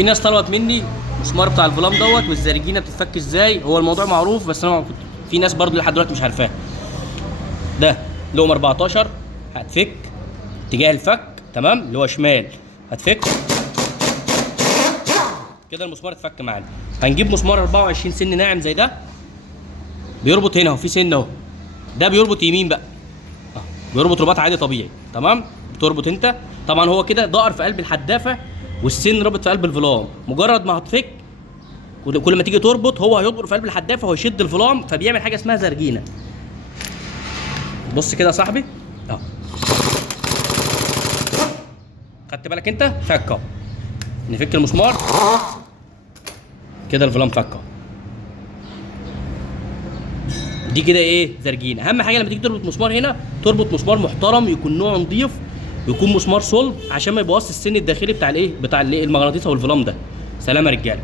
في ناس طلبت مني المسمار بتاع الفلام دوت والزرجينه بتتفك ازاي. هو الموضوع معروف بس انا في ناس برضو لحد دلوقتي مش عارفاه. ده لقمه 14 هتفك اتجاه الفك تمام اللي هو شمال، هتفك كده المسمار اتفك معانا. هنجيب مسمار 24 سن ناعم زي ده بيربط هنا اهو، في سن اهو، ده بيربط يمين بقى بيربط رباط عادي طبيعي تمام. بتربط انت طبعا هو كده ضقر في قلب الحدافه والسن رابط في قلب الفلام. مجرد ما هتفك كل ما تيجي تربط هو هيضغط في قلب الحدافه ويشد الفلام فبيعمل حاجه اسمها زرجينه. بص كده يا صاحبي اهو، خدت بالك انت فك اهو. نفك المسمار كده الفلام فك اهو. دي كده ايه زرجينه. اهم حاجه لما تيجي تربط مسمار هنا تربط مسمار محترم يكون نوعه نظيف، يكون مسمار صلب عشان ما يبوظش السن الداخلي بتاع الايه المغناطيس او الفلام ده. سلام يا رجاله.